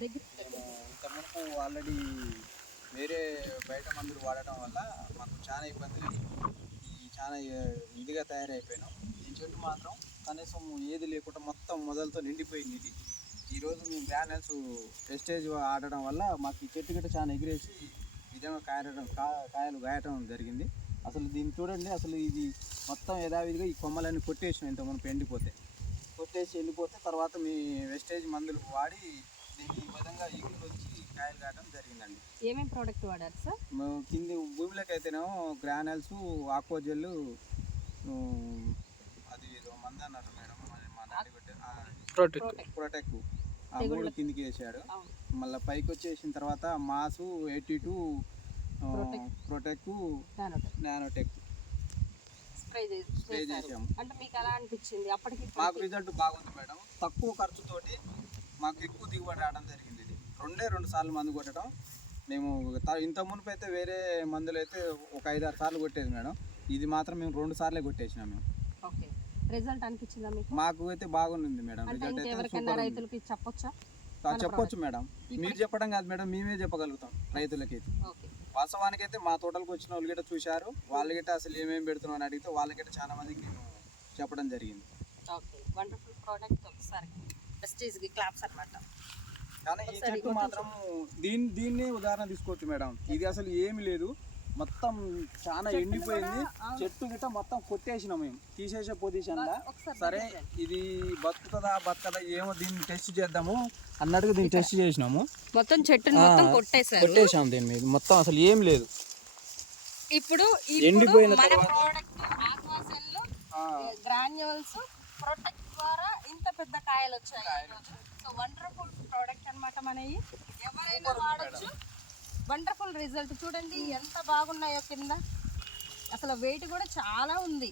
మేము ఇంతకుముందు ఆల్రెడీ వేరే బయట మందులు వాడటం వల్ల మాకు చాలా ఇబ్బందులు చాలా ఇదిగా తయారైపోయినాం. ఈ చెట్టు మాత్రం కనీసం ఏది లేకుండా మొత్తం మొదలతో నిండిపోయింది. ఇది ఈరోజు మేము బ్యానర్స్ వెస్టేజ్ ఆడడం వల్ల మాకు ఈ చెట్టు గిట్ట చాలా ఎగిరేసి విధంగా కాయలు గాయటం జరిగింది. అసలు దీన్ని చూడండి, అసలు ఇది మొత్తం యథావిధిగా ఈ కొమ్మలన్నీ కొట్టేసాం. ఇంతకుముందు కొట్టేసి వెళ్ళిపోతే తర్వాత మీ వెస్టేజ్ మందులు వాడి దీనికి ఈ విధంగా ఈగులు వచ్చి కాయలు కాయడం జరిగిందండి. ఏమేమి ప్రోడక్ట్ వాడారు సార్? కింది భూమిలోకి అయితేనేమో గ్రానల్స్, ఆక్వాజెల్, అది మంది అన్నారు మేడం, మా డాడీ ప్రొటెక్ట్ ఆ 3 కిందికి వేసాడు. మళ్ళీ పైకి వచ్చేసిన తర్వాత మాసు 82 ప్రొటెక్ట్ నానోటెక్ స్ప్రే చేసాము. అంటే మీకు ఎలా అనిపించింది అప్పటికి? మాకు రిజల్ట్ బాగుంది మేడం. తక్కువ ఖర్చుతోటి మాకు ఎక్కువ దిగుబడి రావడం జరిగింది. ఇది 2 సార్లు మందు కొట్టడం. మేము ఇంత మునుపు అయితే వేరే మందులు అయితే ఒక 5-6 సార్లు కొట్టేది మేడం. ఇది మాత్రం మేము 2 సార్లే కొట్టేసినాం మేము. ఓకే, రిజల్ట్ అనిపించిందా మీకు? మాకు అయితే బాగుంది మేడం. రిజల్ట్ అయితే రైతులకి చెప్పొచ్చా? చెప్పొచ్చు మేడం. మీరు చెప్పడం కాదు మేడం, మేమే చెప్పగలుగుతాం రైతులకి. వాస్తవానికి అయితే మా తోటలకు వచ్చిన వాళ్ళు గిట్ట చూశారు. వాళ్ళ గిట్ట అసలు ఏమేమి పెడుతున్నాం అని అడిగితే వాళ్ళ గిట్ట చాలా మందికి చెప్పడం జరిగింది. Okay, wonderful product. ఒకసారి ప్రెస్టీజ్కి క్లాప్స్ అన్నమాట. కానీ ఈ చెట్టు మాత్రం దీన్ని ఉదాహరణ తీసుకోవచ్చు మేడం. ఇది అసలు ఏమి లేదు, మొత్తం చాలా ఎండిపోయింది. చెట్టు గిట్ట మొత్తం కొట్టేసినాం మేము తీసేసే పొజిషన్ లా. సరే ఇది బతుకదా ఏమో దీన్ని టెస్ట్ చేద్దాము అన్నట్టుగా దీన్ని టెస్ట్ చేసినాము. మొత్తం చెట్టుని మొత్తం కొట్టేసాం దీని మీద మొత్తం అసలు ఏం లేదు. ఇప్పుడు ఎండిపోయిన గ్రాన్యూల్స్ ప్రొటెక్ట్ ద్వారా ఇంత పెద్ద కాయలు వచ్చాయి. సో వండర్ఫుల్ ప్రోడక్ట్ అన్నమాట. మనవి ఎవరైనా వాడచ్చు. వండర్ఫుల్ రిజల్ట్ చూడండి ఎంత బాగున్నాయో. కింద అసలు వెయిట్ కూడా చాలా ఉంది.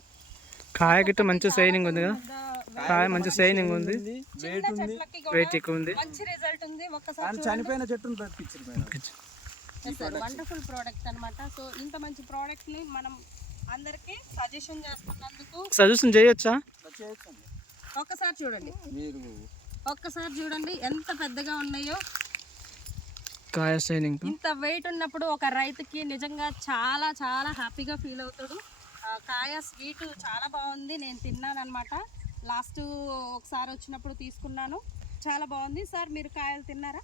కాయ గిట్ట మంచి షైనింగ్ ఉంది కదా, కాయ మంచి షైనింగ్ ఉంది, వెయిట్ ఎక్కువ ఉంది, మంచి రిజల్ట్ ఉంది. ఒక్కసారి చనిపోయిన చెట్టును బ్రతికించారు మేడం. వండర్ఫుల్ ప్రోడక్ట్ అన్నమాట. సో ఇంత మంచి ప్రోడక్ట్ ని మనం అందరికి సజెషన్ చేస్తున్నందుకు సజెషన్ చేయొచ్చా? ఒక్కసారి చూడండి, మీరు ఒక్కసారి చూడండి ఎంత పెద్దగా ఉన్నాయో. కాయ షైనింగ్ ఇంత వెయిట్ ఉన్నప్పుడు ఒక రైతుకి నిజంగా చాలా చాలా హ్యాపీగా ఫీల్ అవుతాడు. కాయ స్వీట్ చాలా బాగుంది. నేను తిన్నాను అనమాట. లాస్ట్ ఒకసారి వచ్చినప్పుడు తీసుకున్నాను, చాలా బాగుంది. సార్ మీరు కాయలు తిన్నారా?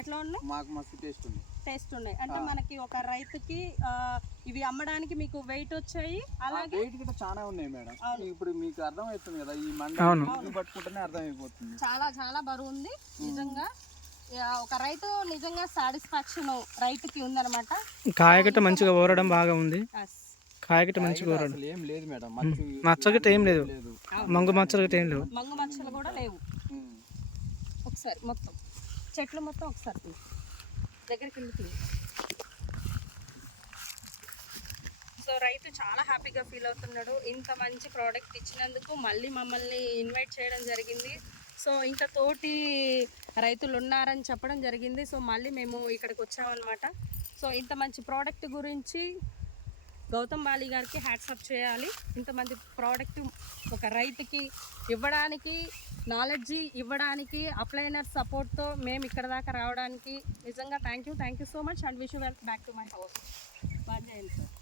ఎట్లా ఉన్నాయి? మాకు మస్తు టేస్ట్ ఉన్నాయి. అంటే మనకి ఒక రైతుకి ఇవి అమ్మడానికి మీకు వెయిట్ వచ్చాయి. అలాగే వెయిట్ కూడా చాలా ఉన్నాయి మేడం. ఇప్పుడు మీకు అర్థం అవుతుంది కదా, ఈ మండలి పట్టుకుంటేనే అర్థం అయిపోతుంది. చాలా చాలా బరువు ఉంది నిజంగా. ఒక రైతు నిజంగా సాటిస్ఫాక్షన్ రైతుకి ఉందన్నమాట. కాయగట్ట మంచిగా ఊరడం బాగా ఉంది. కాయగట్ట మంచిగా ఊరడం ఏం లేదు మేడం. మచ్చగట్ట ఏం లేదు, మంగు మచ్చలు ఏం లేవు, మంగు మచ్చలు కూడా లేవు. ఒకసారి మొత్తం చెట్లు మొత్తం ఒకసారి దగ్గరికి వెళ్ళి. సో రైతు చాలా హ్యాపీగా ఫీల్ అవుతున్నాడు. ఇంత మంచి ప్రోడక్ట్ ఇచ్చినందుకు మళ్ళీ మమ్మల్ని ఇన్వైట్ చేయడం జరిగింది. సో ఇంకా తోటి రైతులు ఉన్నారని చెప్పడం జరిగింది. సో మళ్ళీ మేము ఇక్కడికి వచ్చామన్నమాట. సో ఇంత మంచి ప్రోడక్ట్ గురించి గౌతమ్ బాలి గారికి హ్యాట్సప్ చేయాలి. ఇంతమంది ప్రోడక్ట్ ఒక రైతుకి ఇవ్వడానికి, నాలెడ్జి ఇవ్వడానికి, అప్లైనర్ సపోర్ట్తో మేము ఇక్కడ దాకా రావడానికి నిజంగా thank you so much. And wish you welcome back to my house. బాగా చేయండి సార్.